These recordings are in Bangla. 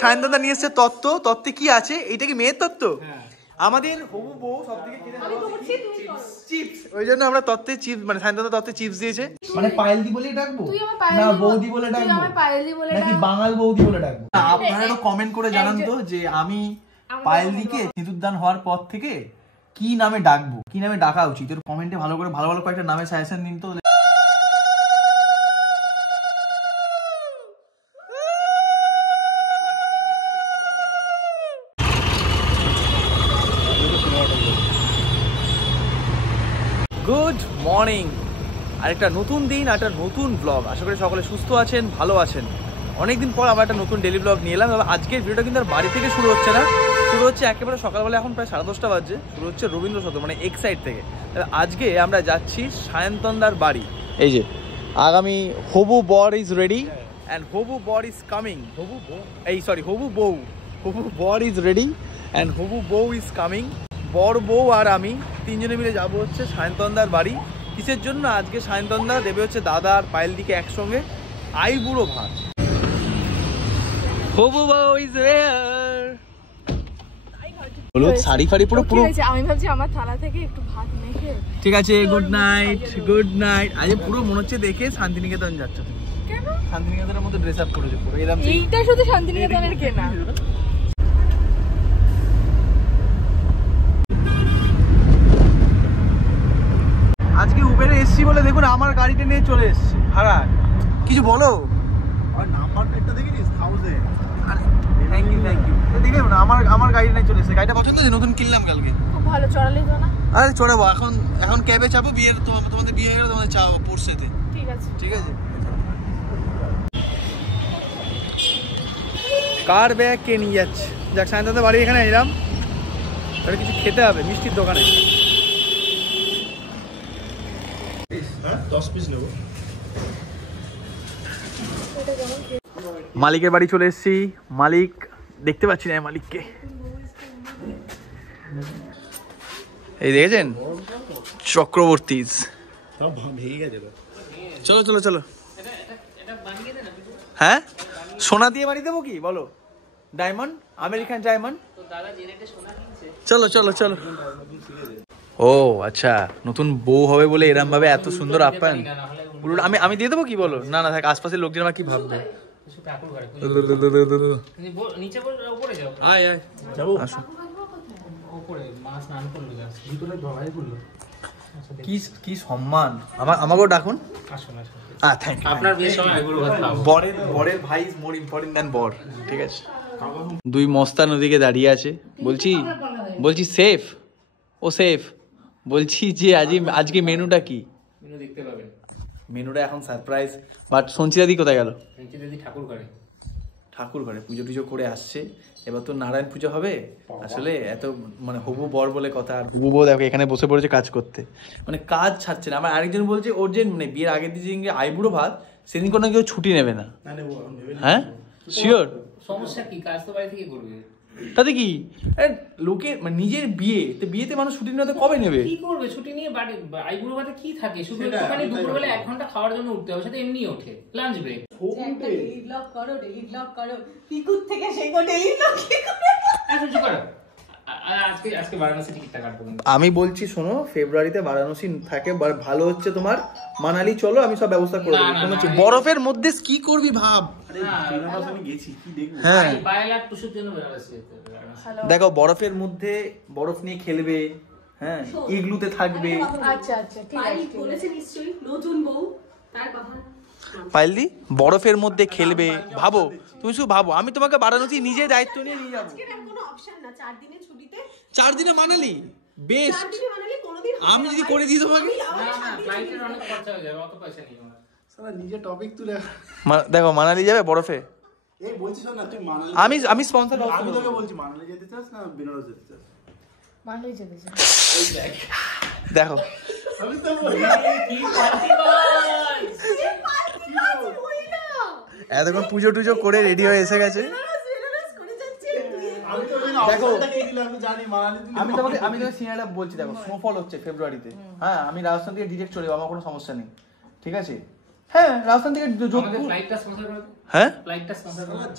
সায়নদাদা নিয়ে এসছে তত্ত্ব। তত্ত্বে কি আছে? এইটা কি মেয়ের তত্ত্ব? আমাদের হবু বউ সবথেকে চিপস, ওই জন্য আমরা তত্ত্বে চিপস, মানে সায়নদাদা তত্ত্বে চিপস দিয়েছে। মানে পায়েলদি বলে ডাকবো না বৌদি বলে ডাকবো নাকি বাঙাল বৌদি বলে ডাকবো? আপনারা একটু কমেন্ট করে জানান তো যে আমি পায়েলদিকে সিঁদুরদান হওয়ার পর থেকে কি নামে ডাকবো, কি নামে ডাকা উচিত? এর কমেন্টে ভালো করে ভালো ভালো কয়েকটা নামে সাজেশন দিন তো। গুড মর্নিং, আরেকটা নতুন দিন, একটা নতুন ব্লগ। আশা করি সকলে সুস্থ আছেন, ভালো আছেন। অনেকদিন পর আবার একটা নতুন ডেলি ব্লগ নিয়ে এলাম। তবে আজকের ভিডিওটা কিন্তু আর বাড়ি থেকে শুরু হচ্ছে না, শুরু হচ্ছে একেবারে সকালবেলা, এখন প্রায় 10:30 বাজছে। শুরু হচ্ছে রবীন্দ্র সদন, মানে এক সাইড থেকে। তবে আজকে আমরা যাচ্ছি সায়ন্তনদার বাড়ি। এই যে আগামী হবু বর ইজ রেডি অ্যান্ড হবু বর ইজ কামিং। হবু বর ইজ রেডি অ্যান্ড হবু বউ ইজ কামিং। বর বউ আর আমি তিনজনে মিলে যাবো হচ্ছে সায়ন্তনদার বাড়ি। কিসের জন্য? আজকে সায়ন্তনদা দেবে হচ্ছে দাদা আর পায়েলদিকে একসঙ্গে আইবুড়ো ভাত। হবু বউ ইজ হিয়ার। হলুদ শাড়ি ফাড়ি পুরো পুরো। আমি ভাবছি আমার থালা থেকে একটু ভাত মেখে। ঠিক আছে, গুড নাইট, গুড নাইট। আজ পুরো মনে হচ্ছে দেখে শান্তিনিকেতন যাচ্ছে। কেন? শান্তিনিকেতনের মতো ড্রেস আপ করেছে পুরো। এইটা শুধু শান্তিনিকেতনের কেনা। আজকে উবেরে এসছি বলে দেখুন আমার গাড়িটা নিয়ে চলে এসছি ভাড়া। কিছু বলো। নাম্বার প্লেটটা দেখিস হাউসে। থ্যাংক ইউ দেখে না, আমার গাড়ি নিয়ে চলে এসেছে। গাড়িটা পছন্দ হয়েছে, নতুন কিনলাম কালকে। খুব ভালো, চড়ালি তো না? আরে চড়াবো, এখন ক্যাবে চাপো। বিয়ের তোমাদের বিয়ে হয়ে গেলে তোমাদের চাপো পোর্সেতে। ঠিক আছে ঠিক আছে। কার ব্যাগ কে নিয়ে যাচ্ছে? যাক, সায়ন্তনদার বাড়ি এখানে এলাম, ওটা কিছু খেতে হবে মিষ্টির দোকানে। 10 পিস নেব। মালিকের বাড়ি চলে এসেছি। মালিক দেখতে পাচ্ছি না মালিককে। এই দেখেছেন চক্রবর্তী। চলো চলো চলো। হ্যাঁ, সোনা দিয়ে বাড়ি দেবো কি বলো? Diamond, American diamond. চলো চলো চলো। ও আচ্ছা, নতুন বউ হবে বলে এরম ভাবে এত সুন্দর আপ্যায়ন। আমি দিয়ে দেবো কি বলো? না না থাক, আশপাশের লোকজন আমার কি ভাববে। কি সম্মান। আমাকেও ডাকুন। বরের ভাই ইজ মোর ইম্পর্টেন্ট দ্যান বর। ঠিক আছে। দুই মস্তান ওদিকে দাঁড়িয়ে আছে। বলছি সেফ, ও সেফ। বলছি যে আজকে মেনুটা কি? মেনু দেখতে পাবেন। মেনুটা এখন সারপ্রাইজ। বাট সঞ্চিতাদি কোথায় গেল? সঞ্চিতাদি ঠাকুর ঘরে পুজো টুজো করে আসছে। এবার তো নারায়ণ পুজো হবে। আসলে এত মানে হবু বর বলে কথা। আর হবু বউ দেখো এখানে বসে পড়েছে কাজ করতে, মানে কাজ ছাড়ছে না। আমার আরেকজন বলছে ওর যে মানে বিয়ের আগের দিন যে আইবুড়ো ভাত, সেদিন কোনো কেউ ছুটি নেবে না। হ্যাঁ শিওর? সমস্যা কি? কাজ তো বাড়ি থেকে করবে। তাতে কি লোকের মানে নিজের বিয়েতে মানুষ ছুটি নিতে কবে নেবে? কি করবে ছুটি নিয়ে? বাড়ি আইবুড়ো ভাতে কি থাকে? শুধু একটুখানি দুপুরবেলা 1 ঘন্টা খাওয়ার জন্য উঠতে হবে, সেটা এমনি ওঠে লাঞ্চ ব্রেক। ডেইলি ব্লগ করো পিকুর থেকে শেখো ডেইলি ব্লগ কি করে। আচ্ছা করো। আজকে বারাণসী টিকিটটা কাটবো। আমি বলছি শোনো, ফেব্রুয়ারিতে বারাণসী থাকে, ভালো হচ্ছে তোমার। মানালি চলো, আমি সব ব্যবস্থা করে দেবো। কোনো বরফের মধ্যে কি করবি ভাব। হ্যাঁ দেখো, বরফের মধ্যে বরফ নিয়ে খেলবে। হ্যাঁ, ইগলুতে থাকবে। আচ্ছা ঠিক আছে বলেছে নিশ্চয়ই নতুন বউ তার কথা। পাইলদি বরফের মধ্যে খেলবে। ভাবো, তুমি শুধু ভাবো, আমি তোমাকে বারাণসী নিজে দায়িত্ব নিয়ে নিয়ে যাবো। 4 দিনে মানালি বেস্ট। আমি যদি করে দিই তোমাকে, দেখো মানালি যাবে বরফে। আমি স্পন্সর। আমি তোকে বলছি মানালি যেতে চাস না বেনারস যেতে চাস? মানালি যেতে চাই। দেখো আমি তো এতক্ষণ পুজো টুজো করে রেডি হয়ে এসে গেছে। দেখো আমি তোমাকে সিনেমাটা বলছি। দেখো স্নোফল হচ্ছে ফেব্রুয়ারিতে। হ্যাঁ, আমি রাজস্থান থেকে ডিরেক্ট চলে যাবো, আমার কোনো সমস্যা নেই। ঠিক আছে। হ্যাঁ, রাজস্থান থেকে যোধপুর। হ্যাঁ,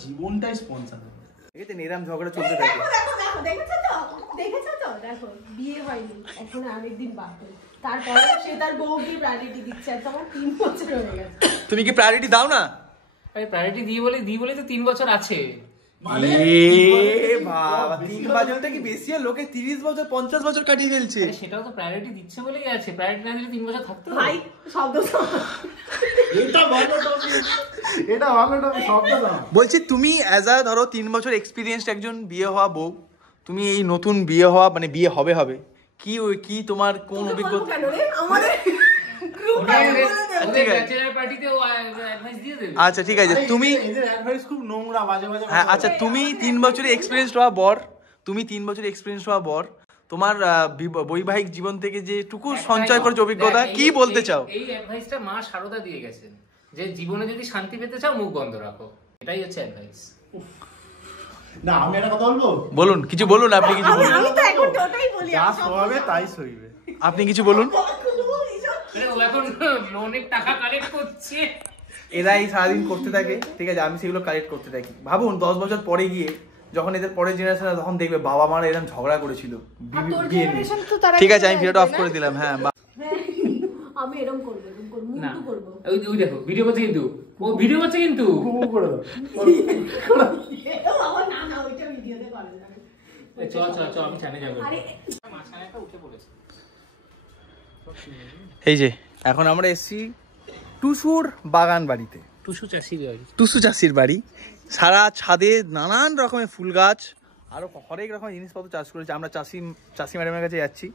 জীবনটাই স্পন্সর। এরকম ঝগড়া চলতে থাকে। দেখেছো তো দেখো বিয়ে হয়নি এখন অনেকদিন বাকি, তারপরে সে তার বউকে প্রায়োরিটি দিচ্ছে, আর তোমার 3 বছর হয়ে গেছে। তুমি কি প্রায়োরিটি দাও না? আরে প্রায়োরিটি দিই বলে তো 3 বছর আছে। বাবা 3 বছরটা কি বেশি? লোকে 30 বছর 50 বছর কাটিয়ে ফেলছে। সেটাও তো প্রায়োরিটি দিচ্ছে বলেই আছে, প্রায়োরিটি না দিলে 3 বছর থাকতো ভাই শব্দ এটা ভালো শব্দ না। বলছি তুমি অ্যাজ আ ধরো 3 বছর এক্সপিরিয়েন্সড একজন বিয়ে হওয়া বউ, তুমি এই নতুন বিয়ে হওয়া মানে বিয়ে হবে কি তোমার কোন অভিজ্ঞতা? আচ্ছা ঠিক আছে, তুমি খুব নোংরা বাজে বাজে। হ্যাঁ আচ্ছা, তুমি 3 বছরের এক্সপিরিয়েন্সড হওয়া বর, তোমার বৈবাহিক জীবন থেকে যে টুকু সঞ্চয় করেছে অভিজ্ঞতা, কি বলতে চাও? এই অ্যাডভাইসটা মা শারদা দিয়ে গেছেন যে জীবনে যদি শান্তি পেতে চাও মুখ বন্ধ রাখো, এটাই হচ্ছে অ্যাডভাইস। না আমি একটা কথা বলবো। বলুন, কিছু বলুন, আপনি কিছু বলুন। আমি তো এখন ওটাই বলি, যা সবে তাই সইবে। আপনি কিছু বলুন। ও এখন লোনের টাকা কালেক্ট করছে, এরাই সারাদিন করতে থাকে, ঠিক আছে, আমি সেগুলো কালেক্ট করতে থাকি। ভাবুন 10 বছর পরে গিয়ে যখন এদের পরের জেনারেশন, তখন দেখবে বাবা মারা এরকম ঝগড়া করেছিল বিয়ে নিয়ে। ঠিক আছে, আমি ভিডিওটা অফ করে দিলাম। হ্যাঁ আমি এরকম করবো, না ওই দেখো ভিডিও করছে কিন্তু, ও ভিডিও করছে কিন্তু না ওইটা ভিডিওতে করা যাবে। চল আমি জানে যাবো, মাঝখানে একটা উঠে পড়েছে। এই যে এখন আমরা এসেছি টুসুর বাগান বাড়িতে, টুসু চাষির বাড়ি। সারা ছাদে নানান রকমের ফুল গাছ, আরো হরেক রকমের জিনিসপত্র চাষ করেছে। আমরা চাষি ম্যাডামের কাছে যাচ্ছি।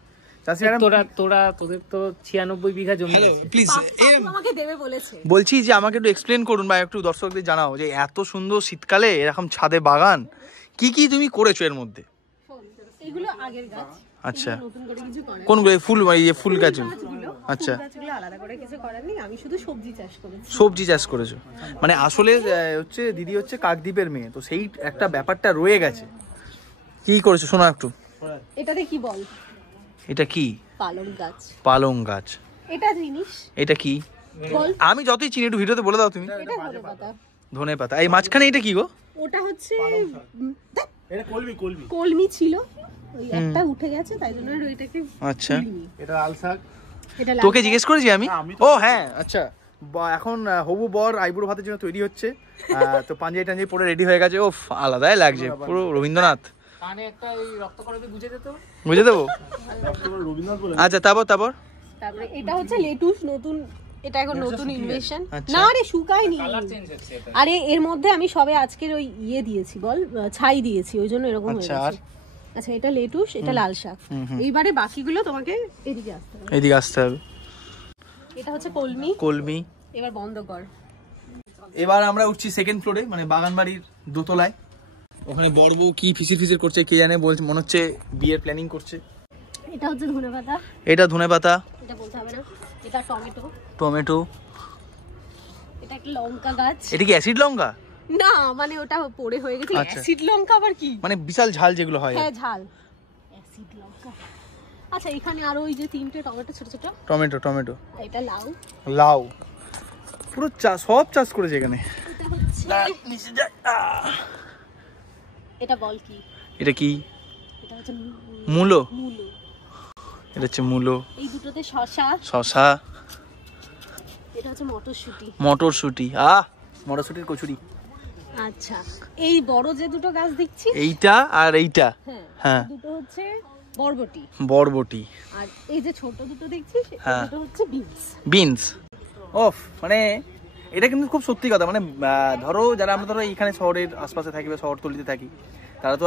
চাষি ম্যাডাম, তোদের তো 96 বিঘা জমি আছে, প্লিজ আমাকে দেবে বলেছে। বলছি যে আমাকে একটু এক্সপ্লেন করুন বা একটু দর্শকদের জানাও যে এত সুন্দর শীতকালে এরকম ছাদে বাগান, কি তুমি করেছো এর মধ্যে? এগুলো আগের গাছ। আচ্ছা, নতুন করে কিছু করেনি। কোনগুলো? ফুল গাছ। আচ্ছা, গাছগুলো আলাদা করে কিছু করার নেই, আমি শুধু সবজি চাষ করেছি। সবজি চাষ করেছো, মানে আসলে হচ্ছে দিদি হচ্ছে কাকদ্বীপের মেয়ে, তো সেই একটা ব্যাপারটা রয়ে গেছে। কি করেছো শোনা একটু। এটাতে কি বল? এটা কি? পালং গাছ। এটা জিনিস, এটা কি বল? আমি যতই চিনি, একটু ভিডিওতে বলে দাও তুমি। এটা ধনেপাতা। ধনেপাতা। এই মাঝখানে এটা কি গো? ওটা হচ্ছে এটা কলমি কলমি ছিল, ওই একটা উঠে গেছে তাই জন্য এটাকে। আচ্ছা, এটা লাল শাক। এটা তোকে জিজ্ঞেস করেছি আমি। আমি ও হ্যাঁ, আচ্ছা, এখন হবু বর আইবুড়ো ভাতের জন্য তৈরি হচ্ছে। তো পাঞ্জাবি পরে রেডি হয়ে গেছে। ওফ, আলাদাই লাগছে, পুরো রবীন্দ্রনাথ। কানে একটা ওই রক্তকরবী গুজে দিত, বুঝে দেবো। রবীন্দ্রনাথ বলে। আচ্ছা, তারপরে এটা হচ্ছে লেটুস, নতুন, এটা এখন নতুন ইনভেশন। আচ্ছা। না রে শুকায়নি, কালার চেঞ্জ হচ্ছে এটা। আরে এর মধ্যে আমি সবে আজকের ওই দিয়েছি, বল ছাই দিয়েছি, ওই জন্য এরকম হয়ে আচ্ছা, আর গেছে। আচ্ছা, এটা লেটুস, এটা লাল শাক। এইবারে বাকিগুলো তোমাকে এদিকে আসতে হবে। এটা হচ্ছে কলমি। এবার বন্ধ কর। এবার আমরা উঠছি সেকেন্ড ফ্লোরে, মানে বাগান বাড়ির দোতলায়। ওখানে বড় বউ কি ফিসির করছে কে জানে, বলছে মনে হচ্ছে বিয়ের প্ল্যানিং করছে। এটা হচ্ছে ধনেপাতা। এটা ধনেপাতা। এটা বলতে হবে না। এটা টমেটো। এটা একটা লঙ্কা গাছ। এটা কি অ্যাসিড লঙ্কা? না, মানে ওটা পড়ে হয়ে গেছে। আচ্ছা। অ্যাসিড লঙ্কা আবার কি? মানে বিশাল ঝাল যেগুলো হয়। হ্যাঁ, ঝাল অ্যাসিড লঙ্কা। আচ্ছা, এখানে আরো ওই যে 3টে টমেটো, ছোট ছোট টমেটো। এটা লাউ পুরো সব চাষ করেছে এখানে। এটা হচ্ছে নিচে যায়। এটা বল কি? এটা কি? এটা হচ্ছে মূলো। মূলো। এটা হচ্ছে মূলো। এই দুটোতে শসা। এটা হচ্ছে মটরশুঁটি। মটরশুঁটির কচুরি। আচ্ছা, এই বড় যে দুটো গাছ দেখছি, এইটা আর এইটা, হ্যাঁ, দুটো হচ্ছে বরবটি। আর এই যে ছোট দুটো দেখছিস, হ্যাঁ, দুটো হচ্ছে বিনস। ওফ, মানে এটা কিন্তু খুব সত্যি কথা। মানে ধরো যারা আমরা ধরো এইখানে শহরের আশপাশে থাকি বা শহরতলিতে থাকি, তারা তো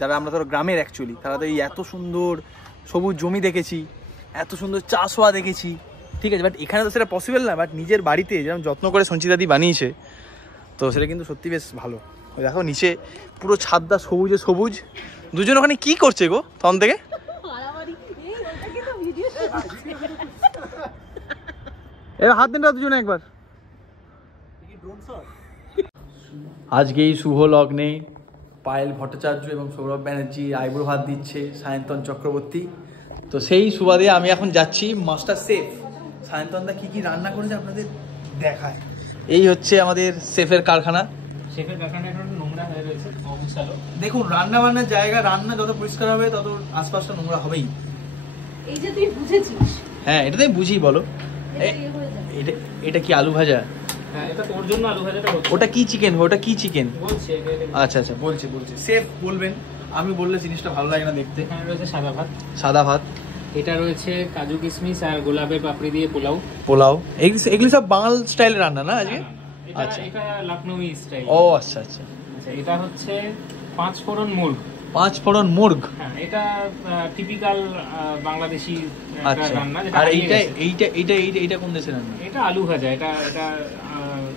যারা আমরা ধরো গ্রামের অ্যাকচুয়ালি, তারা তো এই এত সুন্দর সবুজ জমি দেখেছি, এত সুন্দর চাষ হওয়া দেখেছি, ঠিক আছে, বাট এখানে তো সেটা পসিবল না। বাট নিজের বাড়িতে যেরকম যত্ন করে সঞ্চিতাদি বানিয়েছে, তো সেটা কিন্তু সত্যি বেশ ভালো। ওই দেখো নিচে পুরো ছাদটা সবুজ। দুজন ওখানে কি করছে গো তখন থেকে? এবার হাত দেন দুজনে একবার। আজকে এই শুভ লগ্নে পায়েল ভট্টাচার্য এবং সৌরভ ব্যানার্জি আইবুড়ো ভাত দিচ্ছে সায়ন্তন চক্রবর্তী। তো সেই সুবাদে আমি এখন যাচ্ছি মাস্টার শেফ সায়ন্তনদা কি রান্না করেছে আপনাদের দেখায়। এই হচ্ছে আমাদের শেফের কারখানা। শেফের কারখানা এখন নোংরা হয়ে রয়েছে অগুছালো। দেখুন রান্না বান্নার জায়গা, রান্না যত পরিষ্কার হবে তত আশপাশটা নোংরা হবেই। এই যে তুই বুঝেছিস। হ্যাঁ এটা তাই বুঝি, বলো। এটা এটা কি আলু ভাজা? হ্যাঁ এটা তোর জন্য আলু ভাজাটা হচ্ছে। ওটা কি চিকেন? ওটা কি চিকেন? বলছে আচ্ছা আচ্ছা, বলছি সেফ বলবেন, আমি বললে জিনিসটা ভালো লাগে না দেখতে। এখানে রয়েছে সাদা ভাত। সাদা ভাত, এটা রয়েছে কাজু কিশমিশ আর গোলাপের পাপড়ি দিয়ে পোলাও। এগুলি সব বাঙাল স্টাইলের রান্না না আজকে? আচ্ছা এটা লখনৌই স্টাইল। ও আচ্ছা আচ্ছা। আচ্ছা এটা হচ্ছে 5 ফোড়ন মুর্গ। 5 ফোড়ন মুর্গ। হ্যাঁ এটা টিপিক্যাল বাংলাদেশি আচ্ছা। রান্না। আর এইটা কোন দেশের রান্না? এটা আলু ভাজা। এটা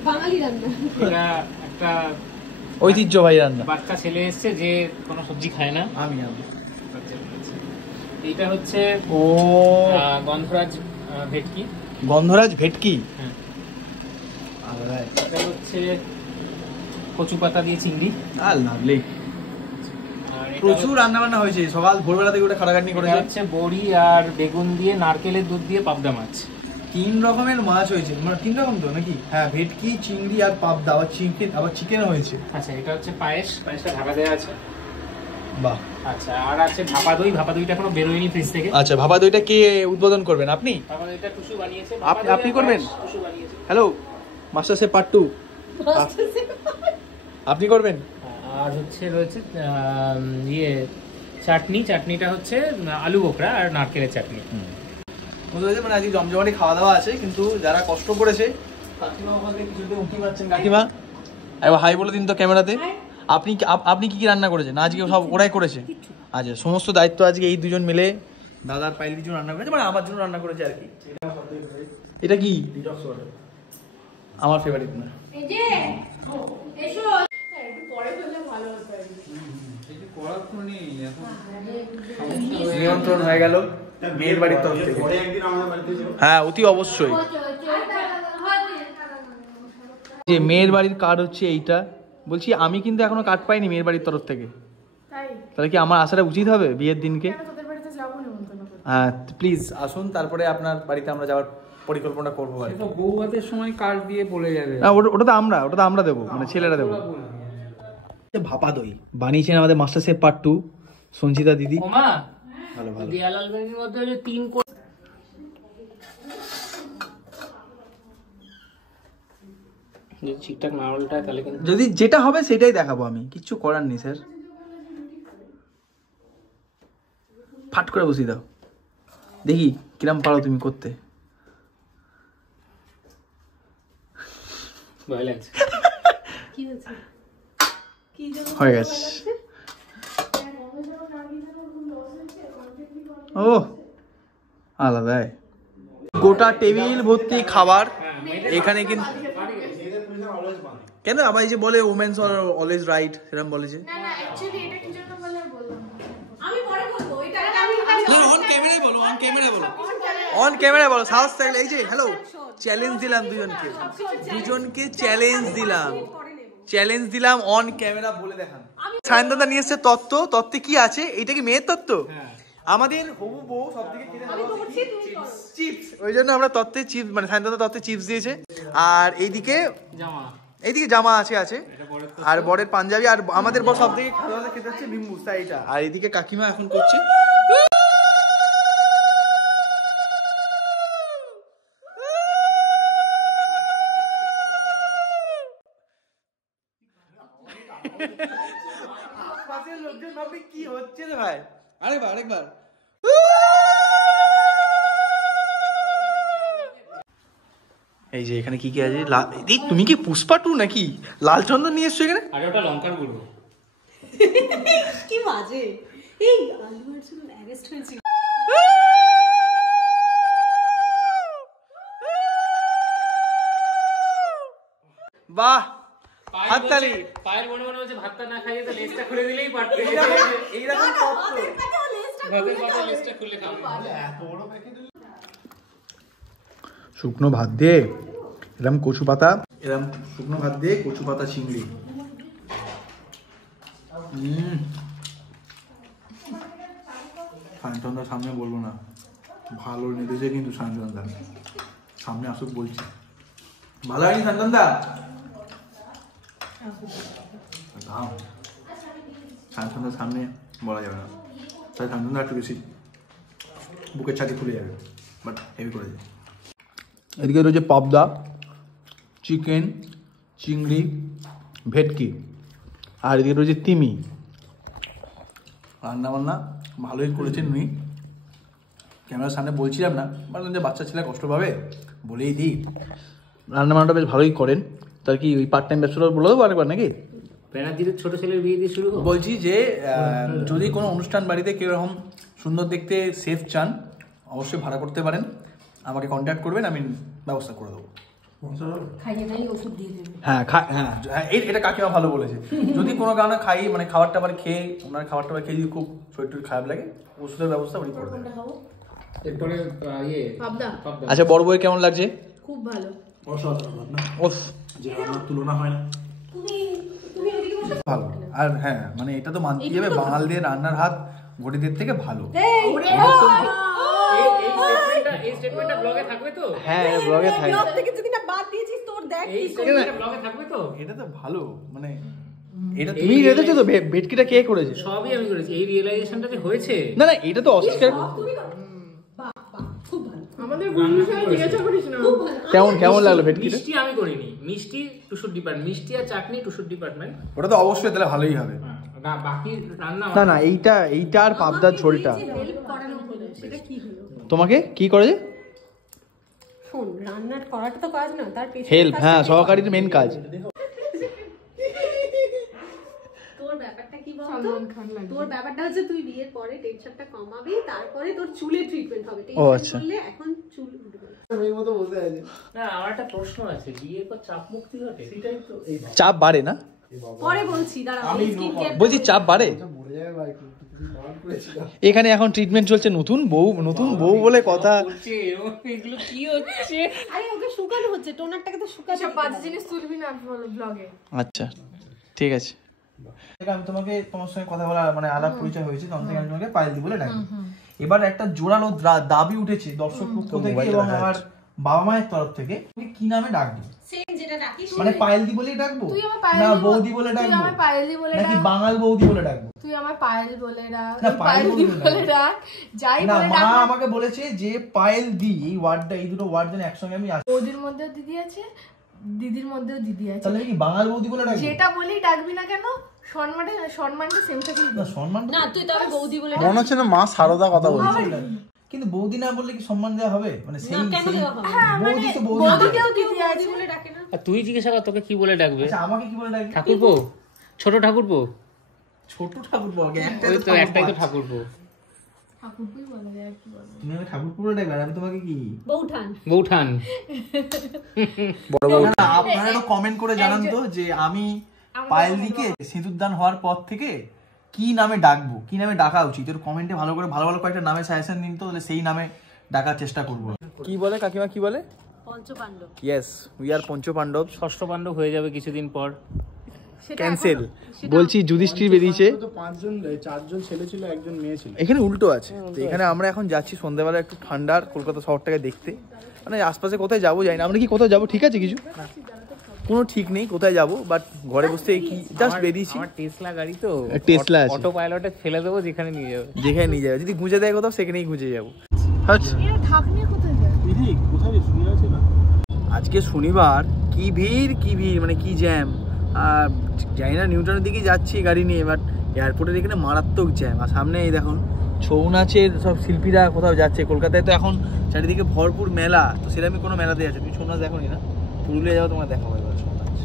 বাঙালি রান্না। এটা একটা ঐতিহ্যবাহী রান্না। বাচ্চা ছেলে এসেছে যে কোনো সবজি খায় না। আমি এইটা হচ্ছে ও গন্ধরাজ ভেটকি। গন্ধরাজ ভেটকি। হ্যাঁ। আলাদা। এটা হচ্ছে কচু পাতা দিয়ে চিংড়ি। আর লাভলি। আর এটা প্রচুর রান্না বান্না হয়েছে, সকাল ভোরবেলা থেকে ওটা খাটাখাটনি এটা করেছে। হচ্ছে বড়ি আর বেগুন দিয়ে নারকেলের দুধ দিয়ে পাবদা মাছ। 3 রকমের মাছ হয়েছে, মানে 3 রকম তো নাকি? হ্যাঁ, ভেটকি, চিংড়ি আর পাবদা, আবার চিকেন হয়েছে। আচ্ছা এটা হচ্ছে পায়েসটা ঢাকা দেওয়া আছে। বাহ। আচ্ছা আর আছে ভাপা দইটা এখনো বেরোয়নি ফ্রিজ থেকে। আচ্ছা, ভাপা দইটা কে উদ্বোধন করবেন? আপনি? ভাপা দইটা টুসু বানিয়েছে। আপনি করবেন? টুসু বানিয়েছে। হ্যালো, মাস্টার শেফ পার্ট 2 আপনি করবেন? আর হচ্ছে রয়েছে চাটনিটা হচ্ছে আলু বোখরা আর নারকেলের চাটনি। মানে আজকে জমজমাটি খাওয়া দাওয়া আছে, কিন্তু যারা কষ্ট করেছে কাকিমা ওখান থেকে কিছুতে উঠতে পারছেন। কাকিমা একবার হাই বলে দিন তো ক্যামেরাতে। আপনি কি রান্না করেছেন আজকে? সব ওরাই করেছে? আচ্ছা, সমস্ত দায়িত্ব আজকে এই দুজন মিলে দাদার পাইলির জন্য রান্না করেছে, মানে আমার জন্য রান্না করেছে আর কি। এটা কি? আমার ফেভারিট না। নিয়ন্ত্রণ হয়ে গেল মেয়ের বাড়ির তরফ থেকে। হ্যাঁ অতি অবশ্যই। যে মেয়ের বাড়ির কার্ড হচ্ছে এইটা। বলছি আমি কিন্তু এখনো কার্ড পাইনি মেয়ের বাড়ির তরফ থেকে। তাহলে কি আমার আসাটা উচিত হবে বিয়ের দিনকে? হ্যাঁ প্লিজ আসুন, তারপরে আপনার বাড়িতে আমরা যাওয়ার পরিকল্পনা করবো। বউভাতের সময় কার্ড দিয়ে বলে যাবে। না ওটা তো আমরা দেবো, মানে ছেলেরা দেবো। ভাপা দই বানিয়েছেন আমাদের মাস্টার শেফ পার্ট 2 সঞ্চিতা দিদি। ওমা ভালো ভালো। দেয়াল আলমারির মধ্যে যে 3 কোট যদি ঠিকঠাক না উল্টায় তাহলে কিন্তু যদি যেটা হবে সেটাই দেখাবো, আমি কিচ্ছু করার নেই স্যার। ফাট করে বসিয়ে দাও, দেখি কিরম পারো তুমি করতে। ভয় লাগছে। কি হয়েছে? কি জন্য হয়ে গেছে। ও আলাদাই গোটা টেবিল ভর্তি খাবার এখানে। কিন্তু কেন আবার এই যে বলে ওমেন্স আর অলওয়েজ রাইট, সেরকম বলে যে অন ক্যামেরায় বলো, সাহস থাকলে। এই যে হ্যালো, চ্যালেঞ্জ দিলাম দুজনকে চ্যালেঞ্জ দিলাম অন ক্যামেরা বলে দেখান। সায়নদাদা নিয়ে এসছে তত্ত্বে কি আছে? এইটা কি মেয়ের তত্ত্ব? আমাদের হবু বউ সবথেকে চিপস, ওই জন্য আমরা তত্ত্বে চিপস, মানে সায়নদাদা তত্ত্বে চিপস দিয়েছে। আর এইদিকে জামা আছে আর বরের পাঞ্জাবি। আর আমাদের বর সব থেকে খাওয়া খেতে হচ্ছে নিম্বুস, তাই এটা। আর এইদিকে কাকিমা এখন করছে লোকজন ভাববে কি হচ্ছে রে ভাই। আরেকবার এই যে এখানে কি আছে? তুমি কি পুষ্পা 2 নাকি? লাল চন্দন নিয়ে এসছো এখানে? আরে ওটা লঙ্কার গুঁড়ো। কি বাজে! এই আলু অর্জুন অ্যারেস্ট হয়েছিল। বাহ, হাততালি। পায়ের মনে হচ্ছে ভাতটা না খাইয়ে তো লেজটা খুলে দিলেই পারতে। এইরকম লেজটা খুলে খাও। শুকনো ভাত দিয়ে এরকম কচু পাতা, শুকনো ভাত দিয়ে কচু পাতা চিংড়ি। সায়ন্তনদার সামনে বলবো না, ভালো নিতেছে কিন্তু সায়ন্তনদা সামনে আসুক বলছি। ভালো হয়নি সায়ন্তনদা? শান্তনুর সামনে বলা যাবে না, তাই শান্তনু একটু বেশি বুকের ছাতি খুলে যাবে, বাট হেভি করে যায়। এদিকে রয়েছে পাবদা, চিকেন, চিংড়ি, ভেটকি, আর এদিকে রয়েছে তিমি। রান্নাবান্না ভালোই করেছেন উনি, ক্যামেরার সামনে বলছিলাম না, বললাম যে বাচ্চা ছেলে কষ্ট পাবে বলেই দিই। রান্নাবান্নাটা বেশ ভালোই করেন। তার কি ওই পার্ট টাইম ব্যবসাটা বলে দেবো আরেকবার নাকি? ব্যানার্জির ছোট ছেলের বিয়ে দিয়ে শুরু করো। বলছি যে যদি কোনো অনুষ্ঠান বাড়িতে কীরকম সুন্দর দেখতে শেফ চান অবশ্যই ভাড়া করতে পারেন, আমাকে কন্ট্যাক্ট করবেন, আমি ব্যবস্থা করে দেবো। হ্যাঁ হ্যাঁ, এটা কাকিমা ভালো বলেছে। যদি কোনো কারণে খাই মানে খাবার টাবার খেয়ে ওনার খাবার টাবার খেয়ে যদি খুব শরীর টরীর খারাপ লাগে ওষুধের ব্যবস্থা উনি করে দেবেন। এরপরে আচ্ছা, বড় বউয়ের কেমন লাগছে? খুব ভালো। অসাধারণ না, ওফ, যে রান্নার তুলনা হয় না। ভালো। আর হ্যাঁ মানে এটা তো মানতেই হবে, বাঙালদের রান্নার হাত ঘটিদের থেকে ভালো। এই স্টেটমেন্টটা ব্লগে থাকবে তো? হ্যাঁ ব্লগে থাকে। ব্লগ থেকে যদি না বাদ দিয়েছিস তোর দেখ এই স্টেটমেন্টটা ব্লগে থাকবে তো? এটা তো ভালো, মানে এটা তুমি রেখেছো তো? ভেটকিটা কে করেছে? সবই আমি করেছি। এই রিয়েলাইজেশনটা যে হয়েছে, না না, এটা তো অস্বীকার। আমাদের বন্ধুর সাথে জিজ্ঞাসা করিস না। কেমন লাগলো ভেটকিটা? মিষ্টি আমি করিনি, মিষ্টি টুসুর ডিপার্টমেন্ট, মিষ্টি আর চাটনি টুসুর ডিপার্টমেন্ট। ওটা তো অবশ্যই তাহলে ভালোই হবে। বাকি রান্না না না, এইটা আর পাবদার ঝোলটা হেল্প করানো হলো, সেটা কি হলো? তোমাকে কি করেছে? শোন, রান্নার করাটা তো কাজ না, তার পেছনে হেল্প, হ্যাঁ সহকারীর মেন কাজ। তোর ব্যাপারটা কি বলতো? তোর ব্যাপারটা হচ্ছে তুই বিয়ের পরে টেনশনটা কমাবি, তারপরে তোর চুলে ট্রিটমেন্ট হবে। টেনশন করলে এখন চুল উঠবে না। না, আমার একটা প্রশ্ন আছে, বিয়ের পর চাপ মুক্তি ঘটে? সেটাই তো চাপ বাড়ে না? পরে বলছি, দাঁড়া। বলছি চাপ বাড়ে এখানে এখন ট্রিটমেন্ট চলছে। নতুন বউ বলে কথা। এগুলো কি হচ্ছে? আরে ওকে শুকানো হচ্ছে, টোনারটাকে তো শুকাতে। সব বাজে জিনিস তুলবি না ব্লগে। আচ্ছা ঠিক আছে। আমি তোমার সঙ্গে কথা বলা মানে আলাপ পরিচয় হয়েছে, তখন থেকে আমি তোমাকে পায়েল দি বলে ডাকি। এবার একটা জোরালো দাবি উঠেছে দর্শক পক্ষ থেকে এবং আমার বাবা মায়ের তরফ থেকে, কি নামে ডাকবো? সেম যেটা ডাকিস, মানে পায়েলদি বলেই ডাকবো না বৌদি বলে ডাকবো? আমার পায়েলি বলে নাকি বাঙাল বৌদি বলে ডাকবো? তুই আমার পায়েল বলে ডাক, না পায়েলদি বলে ডাক, যাই না। বলে মা ডাক। আমাকে বলেছে যে পায়েলদি এই ওয়ার্ডটা, এই দুটো ওয়ার্ড যেন একসঙ্গে আমি আসি। বৌদির মধ্যেও দিদি আছে, দিদির মধ্যেও দিদি আছে। তাহলে কি বাঙাল বৌদি বলে ডাকবো? যেটা বলি ডাকবি না কেন, সম্মানটা সেম থাকবে। না সম্মান না তুই তবে বৌদি বলে মনে হচ্ছে না মা সারদা কথা বলছে। কিন্তু বৌদি না বললে কি সম্মান দেওয়া হবে? মানে সেই কেন দেওয়া হবে? বৌদি তো বৌদি। বৌদিকেও দিদি আছে বলে ডাকে না। আর তুই জিজ্ঞাসা কর তোকে কি বলে ডাকবে? আচ্ছা আমাকে কি বলে ডাকবে? ঠাকুরপো, ছোট ঠাকুরপো। ছোট ঠাকুরপো আগে ওই তো একটাই তো ঠাকুরপো। ঠাকুরপুই বলা যায়, আর কি বলবো। তুমি আমাকে ঠাকুরপো বলে ডাকবে, আর আমি তোমাকে কি বৌঠান। বৌঠান। না, আপনারা একটু কমেন্ট করে জানান তো যে আমি পায়েলদিকে সিঁদুরদান হওয়ার পর থেকে কি নামে ডাকবো, কি নামে ডাকা উচিত? এর কমেন্টে ভালো কয়েকটা নামে সাজেশন দিন তো, তাহলে সেই নামে ডাকার চেষ্টা করব। কি বলে কাকিমা, কি বলে? পঞ্চপাণ্ডব। ইয়েস, উই আর পঞ্চপাণ্ডব। ষষ্ঠ পাণ্ডব হয়ে যাবে কিছুদিন পর। ক্যান্সেল বলছি, যুধিষ্ঠির বেরিয়েছে। তো 4জন ছেলে ছিল, 1জন মেয়ে ছিল। এখানে উল্টো আছে। তো এখানে আমরা এখন যাচ্ছি সন্ধ্যাবেলা একটু ঠান্ডার কলকাতা শহরটাকে দেখতে, মানে আশপাশে কোথায় যাবো জানি না। আমরা কি কোথাও যাবো ঠিক আছে? কিছু কোনো ঠিক নেই কোথায় যাবো, বাট ঘরে বসে কি জাস্ট বেরিয়েছি। আমার টেসলা গাড়ি তো, টেসলা আছে, অটো পাইলটে ফেলে দেবো, যেখানে নিয়ে যাবে। যেখানে নিয়ে যাবে, যদি গুঁজে দেয় কোথাও সেখানেই গুঁজে যাবো। আচ্ছা এরা ঢাক নিয়ে কোথায় যায়? দিদি কোথায় রে, শুনে আছে না? আজকে শনিবার, কি ভিড় মানে কি জ্যাম। আর জানি না নিউটনের দিকে যাচ্ছি গাড়ি নিয়ে, বাট এয়ারপোর্টের এখানে মারাত্মক জ্যাম। আর সামনে এই দেখুন ছৌ নাচের সব শিল্পীরা কোথাও যাচ্ছে। কলকাতায় তো এখন চারিদিকে ভরপুর মেলা, তো সেরকমই কোনো মেলাতে যাচ্ছে। তুমি ছৌ নাচ দেখো নি না? পুরুলিয়া যাও, তোমার দেখা হবে ছৌ নাচ।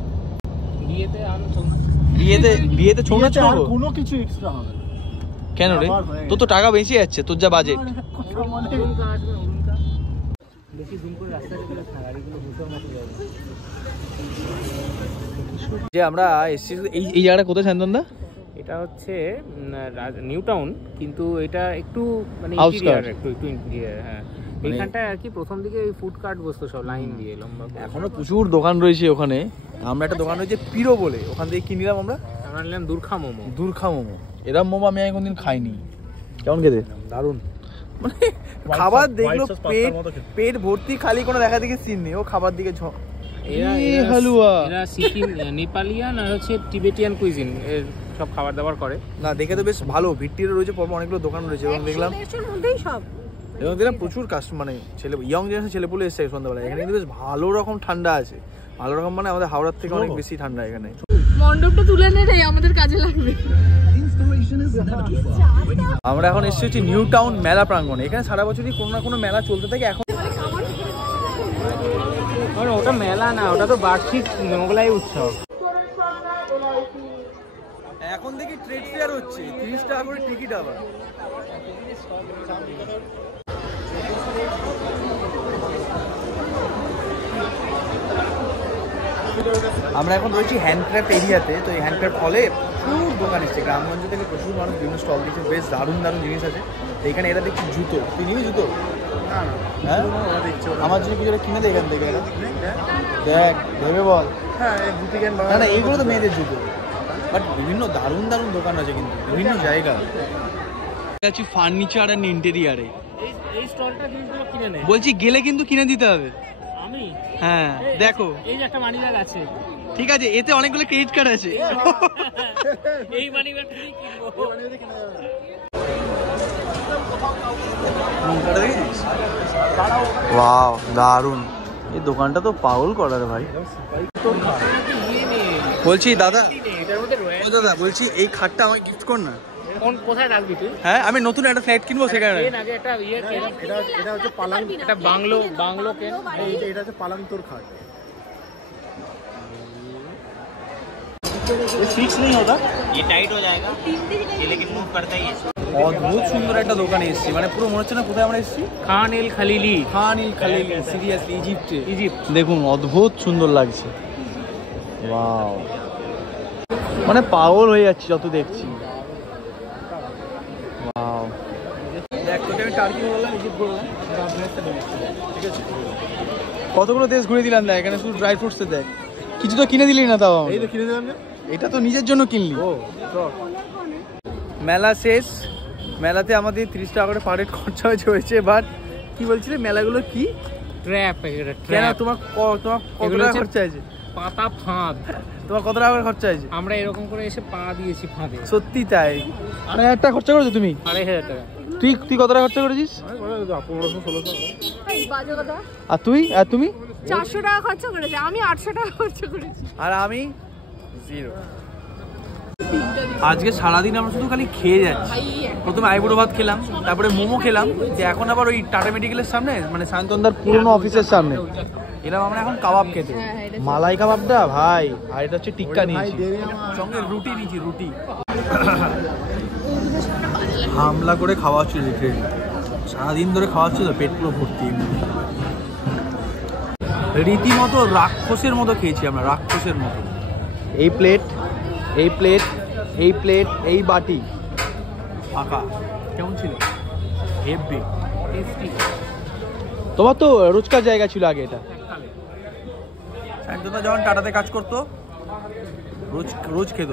বিয়েতে ছৌ নাচ আর করবো? কোনো কিছু এক্সট্রা হবে না। কেন রে? তোর তো টাকা বেশি যাচ্ছে, তোর যা বাজেট। বেশি দিন করে রাস্তাতে গেলে গাড়িগুলো ভূষণ মতো যাবে। যে আমরা এসছি এই জায়গাটা কোথায় শান্তনদা? এটা হচ্ছে নিউ টাউন, কিন্তু এটা একটু মানে Outskirt। একটু ইন্টিরিয়ার। হ্যাঁ, এইখানটায় আর কি প্রথম দিকে ওই ফুড কার্ট বসতো সব লাইন দিয়ে লম্বা করে। এখনো প্রচুর দোকান রয়েছে ওখানে। আমরা একটা দোকান রয়েছে পিরো বলে, ওখান থেকে কি নিলাম আমরা? আমরা নিলাম দুর্খা মোমো। দুর্খা মোমো। এরম মোমো আমি কোনদিন খাইনি। কেমন খেতে? দারুণ। মানে খাবার দেখলো white sauce পাস্তার মতো খেতে। পেট ভর্তি, খালি কোনো দেখা দেখি সিন নেই। ও খাবার দিকে হালুয়া এরা সিকিম নেপালিয়ান আর হচ্ছে টিবেটিয়ান কুইজিন এর সব খাবার দাবার করে। না দেখে তো বেশ ভালো, ভিড় রয়েছে, পরপর অনেকগুলো দোকান রয়েছে এবং দেখলাম মধ্যেই সব এবং দেখলাম প্রচুর মানে ছেলে ইয়ং জেনারেশন ছেলেপুলে এসছে সন্ধ্যাবেলায়। এখানে কিন্তু বেশ ভালো রকম ঠান্ডা আছে, ভালো রকম মানে আমাদের হাওড়ার থেকে অনেক বেশি ঠান্ডা এখানে। মণ্ডপটা তুলে নে রে, আমাদের কাজে লাগবে। আমরা এখন এসেছি হচ্ছে নিউ টাউন মেলা প্রাঙ্গণে। এখানে সারা বছরই কোনো না কোনো মেলা চলতে থাকে। এখন ওটা মেলা না, ওটা তো বার্ষিক মোগলাই উৎসব। এখন দেখি ট্রেড ফেয়ার হচ্ছে, 30 টাকা করে টিকিট। আবার আমরা এখন রয়েছি হ্যান্ডক্রাফট এরিয়াতে। তো এই হ্যান্ডক্রাফট হলে প্রচুর দোকান এসছে, গ্রামগঞ্জ থেকে প্রচুর মানুষ বিভিন্ন স্টল দিচ্ছে, বেশ দারুণ দারুণ জিনিস আছে। তো এখানে এরা দেখছি জুতো, তুই নিবি জুতো? হ্যাঁ আমার জন্য কিছু কিনে দেয় এখান থেকে। দেখ ভেবে বল। হ্যাঁ না না এইগুলো তো মেয়েদের জুতো, বাট বিভিন্ন দারুণ দারুণ দোকান আছে কিন্তু বিভিন্ন জায়গায়। আছি ফার্নিচার আর ইন্টেরিয়ারে। এই স্টলটা জিনিসগুলো কিনে নে। বলছি গেলে কিন্তু কিনে দিতে হবে। আমি হ্যাঁ দেখো এই যে একটা মানি ব্যাগ আছে, ঠিক আছে, এতে অনেকগুলো ক্রেডিট কার্ড আছে। এই মানি ব্যাগ তুমি কিনবো। ওয়াও দারুন, এই দোকানটা তো পাগল করার ভাই। বলছি দাদা, ও দাদা বলছি এই খাটটা আমাকে গিফট কর না। কোথায় রাখবি তুই? হ্যাঁ আমি নতুন একটা ফ্ল্যাট কিনবো সেখানে। এটা হচ্ছে পালাং, একটা বাংলো কেন। এটা হচ্ছে পালাং তোর খাট। फिक्स नहीं होता, ये टाइट हो जाएगा, ये लेकिन मूव करता ही है। অদ্ভুত সুন্দর একটা দোকানে এসেছি, মানে পুরো মনে হচ্ছে না কোথায় আমরা এসেছি। খান এল খালিলি, সিরিয়াসলি ইজিপ্ট। দেখুন অদ্ভুত সুন্দর লাগছে, ওয়াও, মানে পাগল হয়ে যাচ্ছি যত দেখছি। ওয়াও দেখ, তোকে আমি টার্কি বললাম, ইজিপ্ট বললাম, ঠিক আছে। কতগুলো দেশ ঘুরে দিলাম, দেখ এখানে শুধু ড্রাই ফ্রুটস দেখ, কিছু তো কিনে দিলি না। তাও এই তো কিনে দিলাম না, এটা তো নিজের জন্য কিনলি। মেলা শেষ, মেলাতে আমাদের 30 টাকা করে পার হেড খরচা হয়েছে। বাট কি বলছিলে মেলাগুলো কি ট্র্যাপ? কেন তোমার কত টাকা খরচা হয়েছে? পাতা ফাঁদ। তোমার কত টাকা করে খরচা হয়েছে? আমরা এরকম করে এসে পা দিয়েছি ফাঁদে। সত্যি তাই? 2,000 টাকা খরচা করেছো তুমি? 2,500 টাকা। তুই কত টাকা খরচা করেছিস? 1500-1600। বাজে কথা। আর তুমি? 400 টাকা খরচা করেছে, আমি 800 টাকা খরচা করেছি। আর আমি 0। আজকে সারাদিন আমরা শুধু খালি খেয়ে যাচ্ছি। প্রথমে আইবুড়ো ভাত খেলাম, তারপরে মোমো খেলাম, যে এখন আবার ওই টাটা মেডিকেলের সামনে, মানে সায়ন্তনদার পুরনো অফিসের সামনে এলাম আমরা এখন কাবাব খেতে। মালাই কাবাবটা ভাই, আর এটা হচ্ছে টিক্কা নিয়েছি, সঙ্গে রুটি নিয়েছি, রুটি। হামলা করে খাওয়া হচ্ছে, সারাদিন ধরে খাওয়া হচ্ছে তো, পেট পুরো ভর্তি। রীতিমতো রাক্ষসের মতো খেয়েছি আমরা, রাক্ষসের মতো। এই প্লেট, এই বাটি ফাঁকা। কেমন ছিল? Heavy tasty. তোমার তো রোজকার জায়গা ছিল আগে এটা। একদম যখন টাটাতে কাজ করতো রোজ খেত,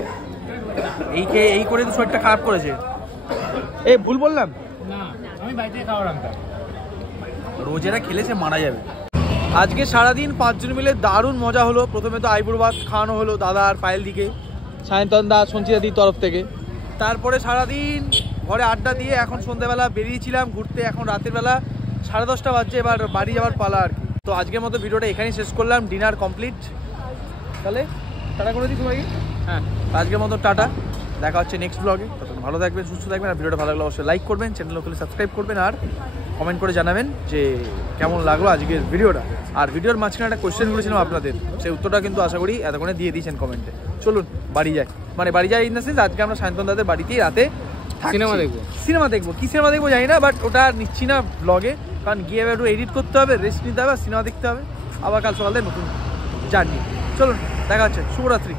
এই করে তো শরীরটা খারাপ করেছে। এই ভুল বললাম না, আমি বাড়িতে খাওয়ার আনতাম। রোজ এরা খেলে সে মারা যাবে। আজকে সারাদিন 5 জন মিলে দারুণ মজা হলো। প্রথমে তো আইবুড়ো ভাত খাওয়ানো হলো দাদা আর পায়েল দিকে, সায়ন্তন দা সঞ্চিতাদির তরফ থেকে। তারপরে সারাদিন ঘরে আড্ডা দিয়ে এখন সন্ধ্যাবেলা বেরিয়েছিলাম ঘুরতে। এখন রাতের বেলা 10:30 বাজছে, এবার বাড়ি যাওয়ার পালা আর কি। তো আজকের মতো ভিডিওটা এখানেই শেষ করলাম, ডিনার কমপ্লিট। তাহলে টাটা করে দিই সবাইকে। হ্যাঁ, আজকের মতো টাটা, দেখা হচ্ছে নেক্সট ব্লগে। ভালো থাকবেন, সুস্থ থাকবেন। আর ভিডিওটা ভালো লাগলে অবশ্যই লাইক করবেন, চ্যানেল হলে সাবস্ক্রাইব করবেন, আর কমেন্ট করে জানাবেন যে কেমন লাগলো আজকের ভিডিওটা। আর ভিডিওর মাঝখানে একটা কোয়েশ্চেন করেছিলাম আপনাদের, সেই উত্তরটা কিন্তু আশা করি এতক্ষণে দিয়ে দিয়েছেন কমেন্টে। চলুন বাড়ি যাই, মানে বাড়ি যাই ইন দ্য সেন্স আজকে আমরা সায়ন্তন দাদের বাড়িতেই রাতে সিনেমা দেখবো। কি সিনেমা দেখবো জানি না, বাট ওটা আর নিচ্ছি না ব্লগে, কারণ গিয়ে একটু এডিট করতে হবে, রেস্ট নিতে হবে, সিনেমা দেখতে হবে, আবার কাল সকালে নতুন জার্নি। চলুন দেখা হচ্ছে, শুভরাত্রি।